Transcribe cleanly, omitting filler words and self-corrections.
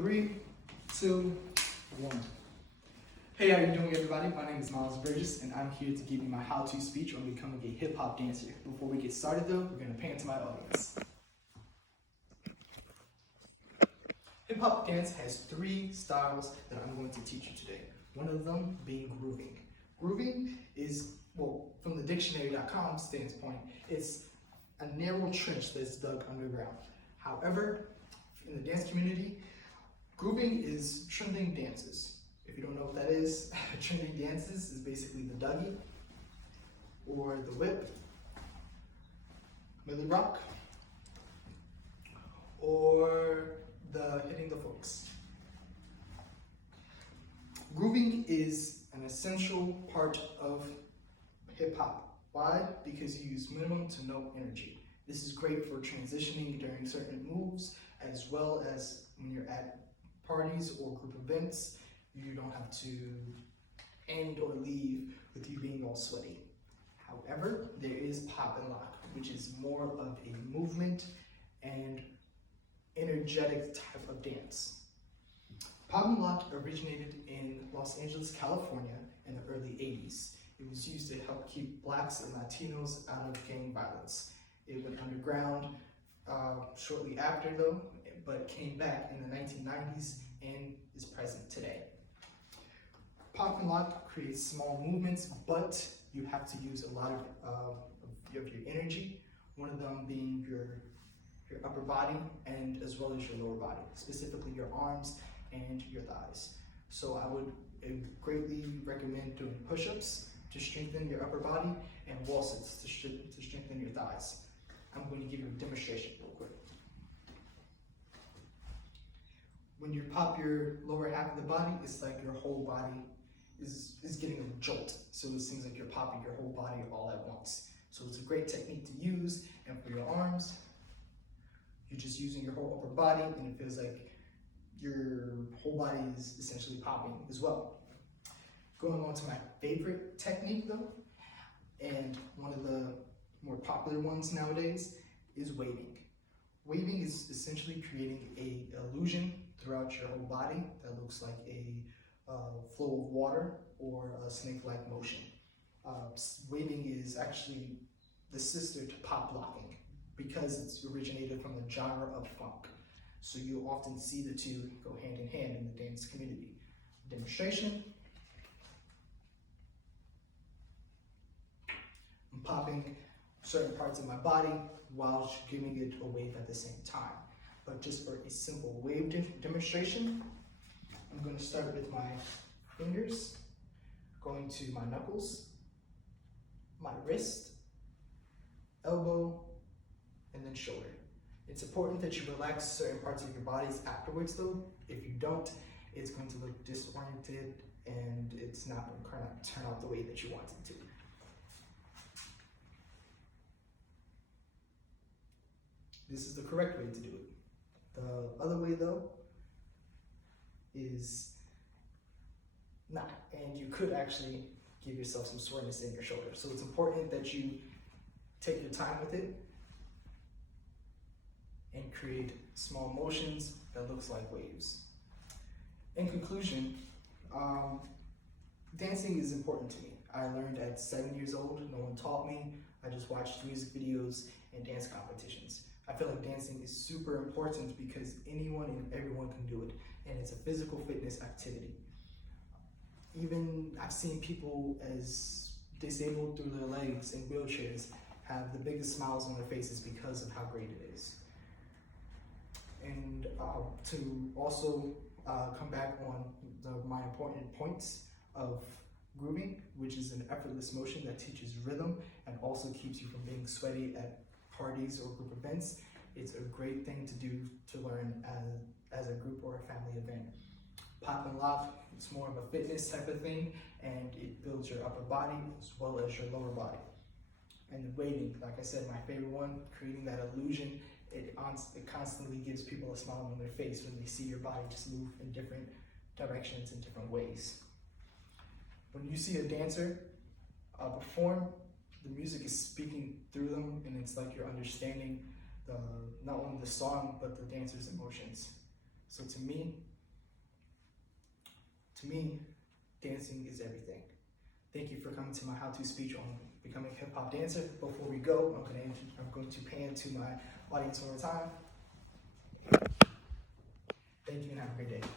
Three, two, one. Hey, how you doing, everybody? My name is Miles Burgess, and I'm here to give you my how-to speech on becoming a hip-hop dancer. Before we get started, though, we're going to pan to my audience. Hip-hop dance has three styles that I'm going to teach you today. One of them being grooving. Grooving is, well, from the dictionary.com standpoint, it's a narrow trench that's dug underground. However, in the dance community, grooving is trending dances. If you don't know what that is, trending dances is basically the Dougie, or the whip, Millie Rock, or the hitting the folks. Grooving is an essential part of hip hop. Why? Because you use minimum to no energy. This is great for transitioning during certain moves, as well as when you're at parties or group events. You don't have to end or leave with you being all sweaty. However, there is pop and lock, which is more of a movement and energetic type of dance. Pop and lock originated in Los Angeles, California in the early 80s. It was used to help keep blacks and Latinos out of gang violence. It went underground shortly after though, but came back in the 1990s and is present today. Pop and lock creates small movements, but you have to use a lot of your energy, one of them being your upper body and as well as your lower body, specifically your arms and your thighs. So I would greatly recommend doing push-ups to strengthen your upper body and wall sits to strengthen your thighs. I'm going to give you a demonstration real quick. When you pop your lower half of the body, it's like your whole body is getting a jolt. So it seems like you're popping your whole body all at once. So it's a great technique to use. And for your arms, you're just using your whole upper body and it feels like your whole body is essentially popping as well. Going on to my favorite technique though, and one of the more popular ones nowadays is waving. Waving is essentially creating an illusion throughout your whole body that looks like a flow of water or a snake-like motion. Waving is actually the sister to pop locking because it's originated from the genre of funk. So you often see the two go hand in hand in the dance community. Demonstration. I'm popping certain parts of my body while giving it a wave at the same time. But just for a simple wave demonstration, I'm going to start with my fingers, going to my knuckles, my wrist, elbow, and then shoulder. It's important that you relax certain parts of your bodies afterwards though. If you don't, it's going to look disoriented and it's not going to turn out the way that you want it to. This is the correct way to do it. The other way though is not, and you could actually give yourself some soreness in your shoulder. So it's important that you take your time with it and create small motions that looks like waves. In conclusion, dancing is important to me. I learned at 7 years old, no one taught me. I just watched music videos and dance competitions. I feel like dancing is super important because anyone and everyone can do it, and it's a physical fitness activity. Even I've seen people as disabled through their legs in wheelchairs have the biggest smiles on their faces because of how great it is. And to also come back on my important points of grooving, which is an effortless motion that teaches rhythm and also keeps you from being sweaty at parties or group events. It's a great thing to do to learn as a group or a family event. Pop and lock, it's more of a fitness type of thing, and it builds your upper body as well as your lower body. And the waving, like I said, my favorite one, creating that illusion, it constantly gives people a smile on their face when they see your body just move in different directions in different ways. When you see a dancer perform, the music is speaking through them, and it's like you're understanding not only the song, but the dancer's emotions. So to me, To me, dancing is everything. Thank you for coming to my how-to speech on becoming a hip-hop dancer. Before we go, I'm going to pan to my audience one more time. Thank you and have a great day.